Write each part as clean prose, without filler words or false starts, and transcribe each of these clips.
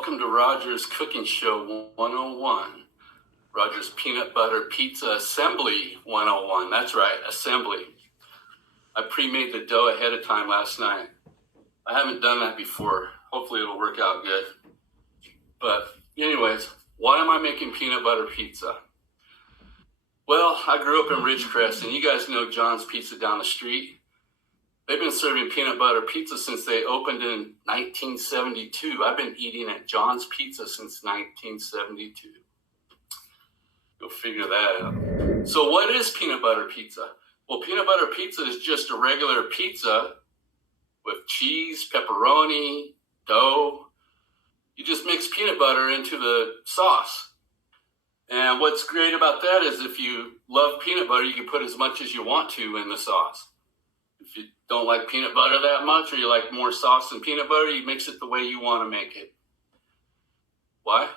welcome to Roger's Cooking Show 101. Roger's Peanut Butter Pizza Assembly 101. That's right, assembly. I pre-made the dough ahead of time last night. I haven't done that before. Hopefully it'll work out good. But anyways, why am I making peanut butter pizza? Well, I grew up in Ridgecrest, and you guys know John's Pizza down the street. They've been serving peanut butter pizza since they opened in 1972. I've been eating at John's Pizza since 1972. Go figure that out. So what is peanut butter pizza? Well, peanut butter pizza is just a regular pizza with cheese, pepperoni, dough. You just mix peanut butter into the sauce. And what's great about that is if you love peanut butter, you can put as much as you want to in the sauce. If you don't like peanut butter that much, or you like more sauce than peanut butter, you mix it the way you want to make it. Why?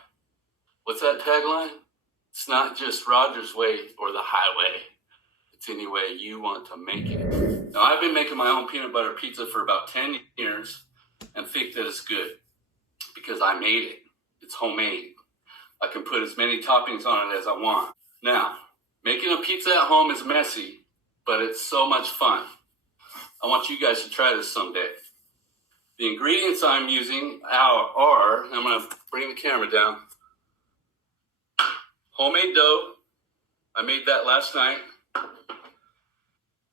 What's that tagline? It's not just Roger's way or the highway. It's any way you want to make it. Now, I've been making my own peanut butter pizza for about 10 years and think that it's good because I made it. It's homemade. I can put as many toppings on it as I want. Now, making a pizza at home is messy, but it's so much fun. I want you guys to try this someday. The ingredients I'm using are, I'm going to bring the camera down, homemade dough. I made that last night.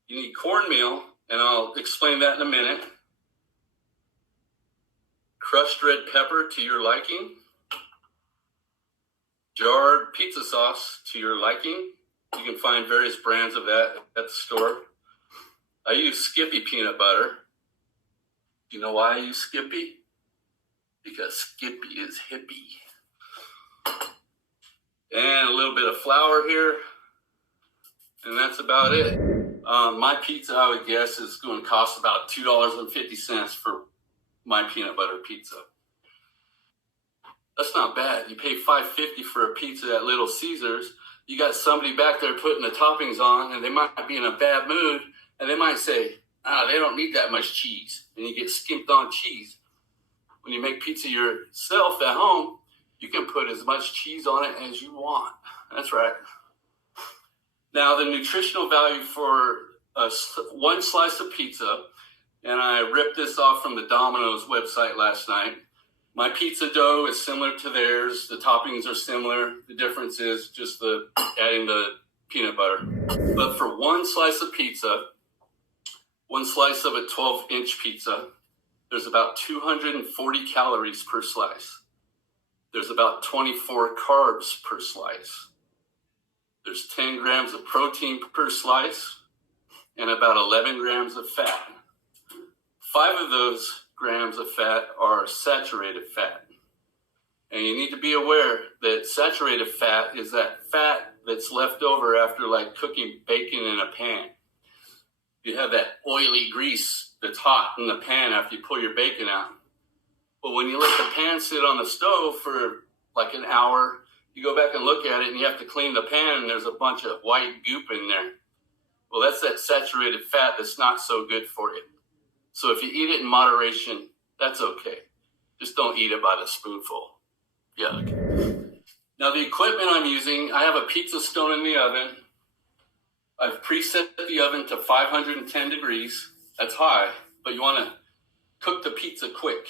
You need cornmeal, and I'll explain that in a minute. Crushed red pepper to your liking. Jarred pizza sauce to your liking. You can find various brands of that at the store. I use Skippy peanut butter. Do you know why I use Skippy? Because Skippy is hippie. And a little bit of flour here. And that's about it. My pizza, I would guess, is going to cost about $2.50 for my peanut butter pizza. That's not bad. You pay $5.50 for a pizza at Little Caesars. You got somebody back there putting the toppings on, and they might be in a bad mood, and they might say, they don't need that much cheese, and you get skimped on cheese. When you make pizza yourself at home, you can put as much cheese on it as you want. That's right. Now, the nutritional value for one slice of pizza, and I ripped this off from the Domino's website last night. My pizza dough is similar to theirs. The toppings are similar. The difference is just adding the peanut butter. But for one slice of pizza, one slice of a 12-inch pizza, there's about 240 calories per slice. There's about 24 carbs per slice. There's 10 grams of protein per slice and about 11 grams of fat. 5 of those grams of fat are saturated fat. And you need to be aware that saturated fat is that fat that's left over after like cooking bacon in a pan. You have that oily grease that's hot in the pan after you pull your bacon out. But when you let the pan sit on the stove for like an hour, you go back and look at it and you have to clean the pan and there's a bunch of white goop in there. Well, that's that saturated fat that's not so good for you. So if you eat it in moderation, that's okay. Just don't eat it by the spoonful. Yuck. Now the equipment I'm using, I have a pizza stone in the oven. I've preset the oven to 510 degrees. That's high, but you want to cook the pizza quick.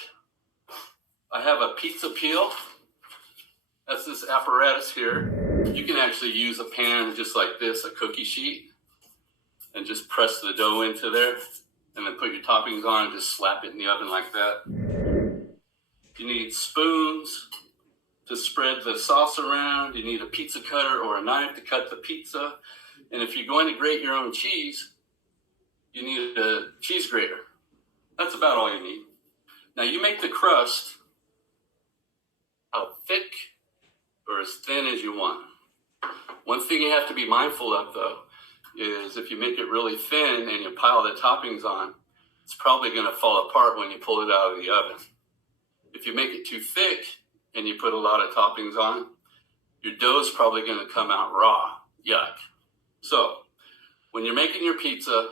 I have a pizza peel. That's this apparatus here. You can actually use a pan just like this, a cookie sheet, and just press the dough into there, and then put your toppings on and just slap it in the oven like that. You need spoons to spread the sauce around. You need a pizza cutter or a knife to cut the pizza. And if you're going to grate your own cheese, you need a cheese grater. That's about all you need. Now you make the crust how thick or as thin as you want. One thing you have to be mindful of, though, is if you make it really thin and you pile the toppings on, it's probably going to fall apart when you pull it out of the oven. If you make it too thick and you put a lot of toppings on, your dough's probably going to come out raw. Yuck. So, when you're making your pizza,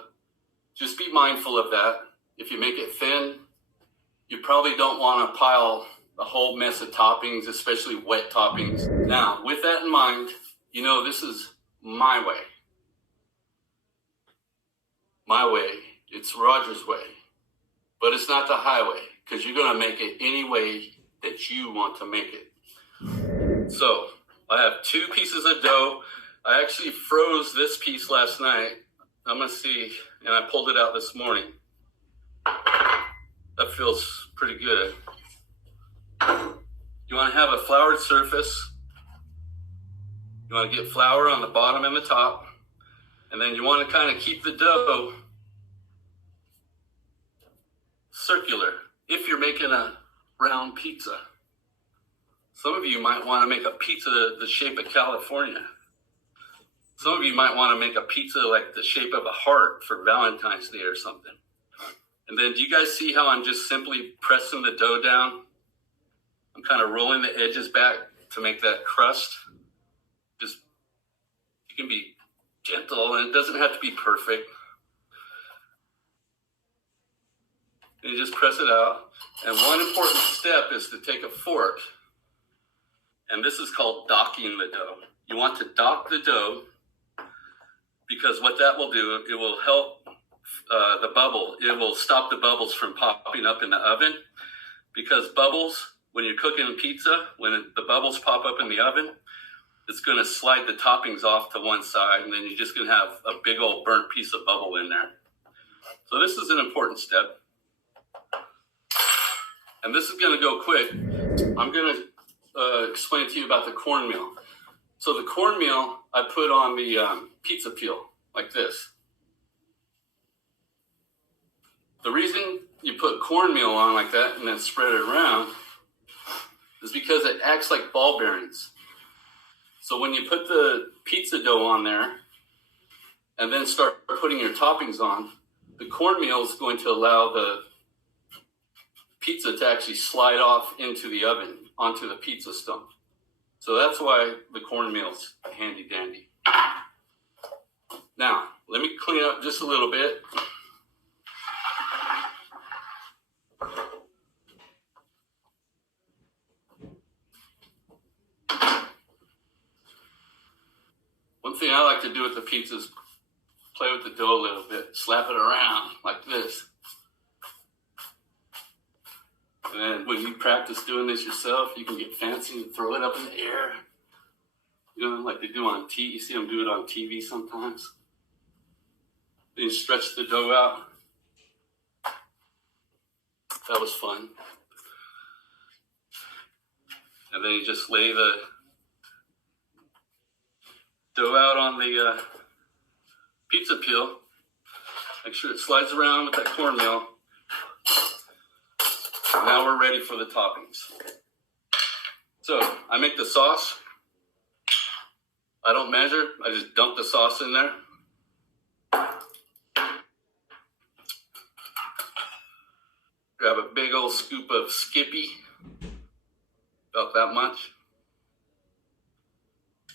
just be mindful of that. If you make it thin, you probably don't want to pile a whole mess of toppings, especially wet toppings. Now, with that in mind, you know, this is my way. My way. It's Roger's way. But it's not the highway, because you're going to make it any way that you want to make it. So, I have 2 pieces of dough. I actually froze this piece last night. I'm going to see, and I pulled it out this morning. That feels pretty good. You want to have a floured surface. You want to get flour on the bottom and the top. And then you want to kind of keep the dough circular if you're making a round pizza. Some of you might want to make a pizza the shape of California. Some of you might want to make a pizza like the shape of a heart for Valentine's Day or something. And then do you guys see how I'm just simply pressing the dough down? I'm kind of rolling the edges back to make that crust. Just, you can be gentle and it doesn't have to be perfect. And you just press it out. And one important step is to take a fork. And this is called docking the dough. You want to dock the dough because what that will do, it will help the bubble. It will stop the bubbles from popping up in the oven. Because bubbles, when you're cooking pizza, when the bubbles pop up in the oven, it's going to slide the toppings off to one side, and then you're just going to have a big old burnt piece of bubble in there. So this is an important step. And this is going to go quick. I'm going to explain to you about the cornmeal. So the cornmeal I put on the pizza peel, like this. The reason you put cornmeal on like that and then spread it around is because it acts like ball bearings. So when you put the pizza dough on there and then start putting your toppings on, the cornmeal is going to allow the pizza to actually slide off into the oven, onto the pizza stump. So that's why the cornmeal's handy dandy. Now, let me clean up just a little bit. One thing I like to do with the pizza is play with the dough a little bit, slap it around like this. And then when you practice doing this yourself, you can get fancy and throw it up in the air. You know, like they do on TV. You see them do it on TV sometimes. Then you stretch the dough out. That was fun. And then you just lay the dough out on the pizza peel. Make sure it slides around with that cornmeal. Now we're ready for the toppings. So I make the sauce. I don't measure. I just dump the sauce in there. Grab a big old scoop of Skippy. About that much.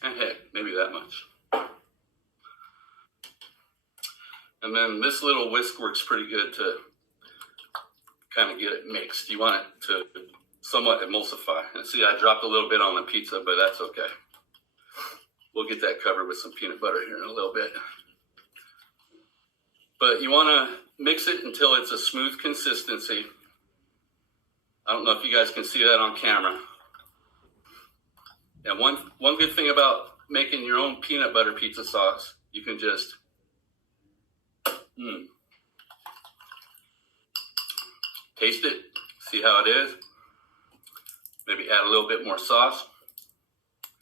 And heck, maybe that much. And then this little whisk works pretty good to kind of get it mixed. You want it to somewhat emulsify. And see, I dropped a little bit on the pizza, but that's okay. We'll get that covered with some peanut butter here in a little bit. But you want to mix it until it's a smooth consistency. I don't know if you guys can see that on camera. And one good thing about making your own peanut butter pizza sauce, you can just taste it, see how it is. Maybe add a little bit more sauce.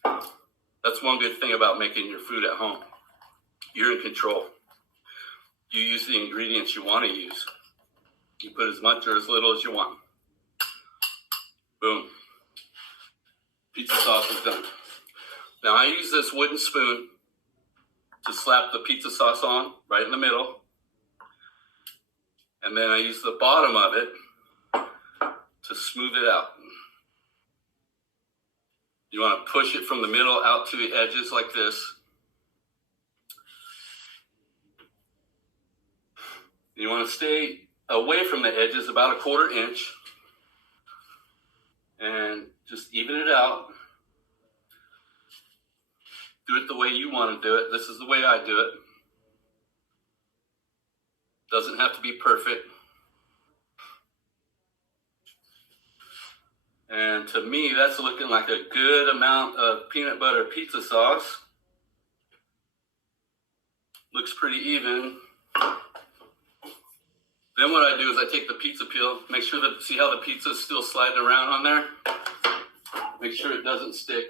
That's one good thing about making your food at home. You're in control. You use the ingredients you want to use. You put as much or as little as you want. Boom. Pizza sauce is done. Now I use this wooden spoon to slap the pizza sauce on right in the middle. And then I use the bottom of it to smooth it out. You want to push it from the middle out to the edges like this. You want to stay away from the edges about a 1/4 inch. and just even it out. Do it the way you want to do it. This is the way I do it. Doesn't have to be perfect. And to me, that's looking like a good amount of peanut butter pizza sauce. Looks pretty even. Then what I do is I take the pizza peel, make sure that, see how the pizza is still sliding around on there? Make sure it doesn't stick.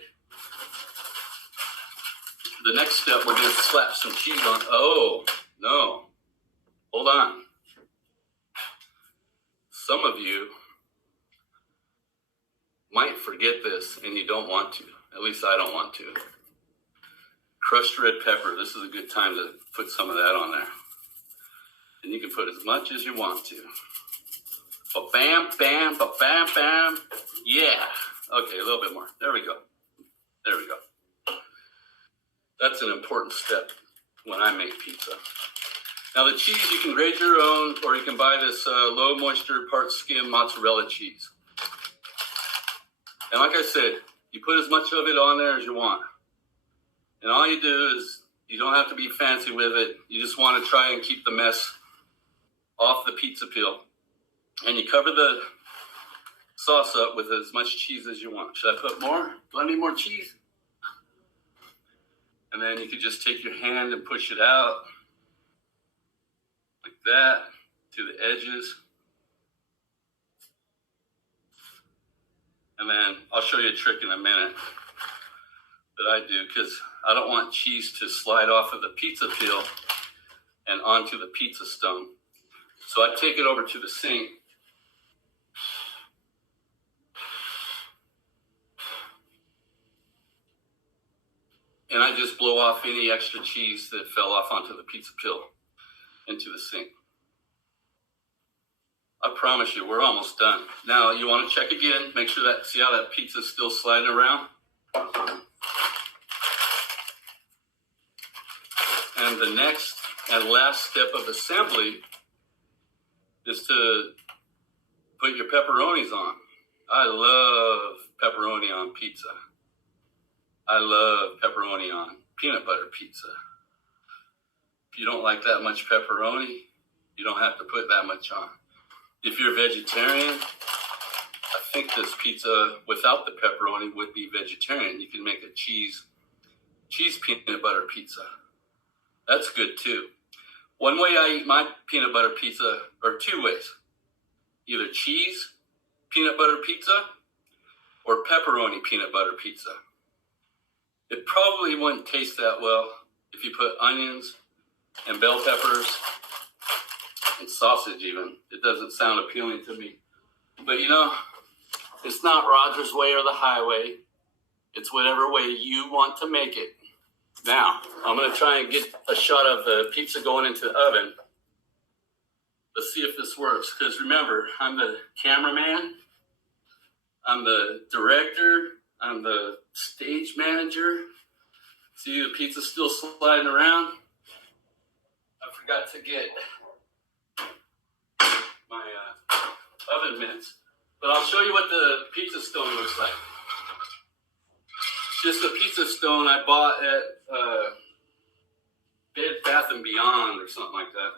The next step, we're going to slap some cheese on. Oh, no. Hold on. Some of you might forget this, and you don't want to. At least I don't want to. Crushed red pepper. This is a good time to put some of that on there. And you can put as much as you want to. Ba-bam, bam, ba-bam, bam. Yeah. Okay, a little bit more. There we go. There we go. That's an important step when I make pizza. Now the cheese, you can grate your own, or you can buy this low moisture, part skim mozzarella cheese. And like I said, you put as much of it on there as you want. And all you do is, you don't have to be fancy with it. You just want to try and keep the mess off the pizza peel. And you cover the sauce up with as much cheese as you want. Should I put more? Do I need more cheese? And then you could just take your hand and push it out like that to the edges. And then I'll show you a trick in a minute that I do, because I don't want cheese to slide off of the pizza peel and onto the pizza stone. So I take it over to the sink. And I just blow off any extra cheese that fell off onto the pizza peel into the sink. I promise you, we're almost done. Now, you want to check again, make sure that, see how that pizza's still sliding around? And the next and last step of assembly is to put your pepperonis on. I love pepperoni on pizza. I love pepperoni on peanut butter pizza. If you don't like that much pepperoni, you don't have to put that much on. If you're a vegetarian, I think this pizza without the pepperoni would be vegetarian. You can make a cheese peanut butter pizza. That's good too. One way I eat my peanut butter pizza, or two ways. Either cheese peanut butter pizza or pepperoni peanut butter pizza. It probably wouldn't taste that well if you put onions and bell peppers and sausage even. It doesn't sound appealing to me. But you know, it's not Roger's way or the highway. It's whatever way you want to make it. Now, I'm going to try and get a shot of the pizza going into the oven. Let's see if this works. Because remember, I'm the cameraman. I'm the director. I'm the stage manager. See, the pizza's still sliding around. I forgot to get my oven mitts. But I'll show you what the pizza stone looks like. It's just a pizza stone I bought at Bed Bath & Beyond or something like that.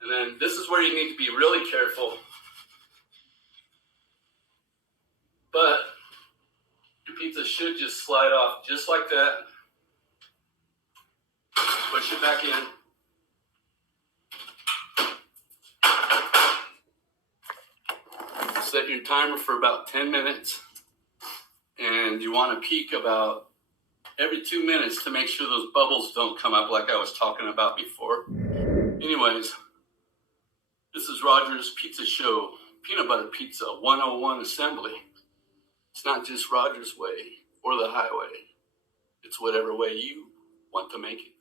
And then this is where you need to be really careful. But your pizza should just slide off just like that. Push it back in. Set your timer for about 10 minutes. And you want to peek about every 2 minutes to make sure those bubbles don't come up like I was talking about before. Anyways, this is Roger's Pizza Show, Peanut Butter Pizza 101 assembly. It's not just Roger's way or the highway. It's whatever way you want to make it.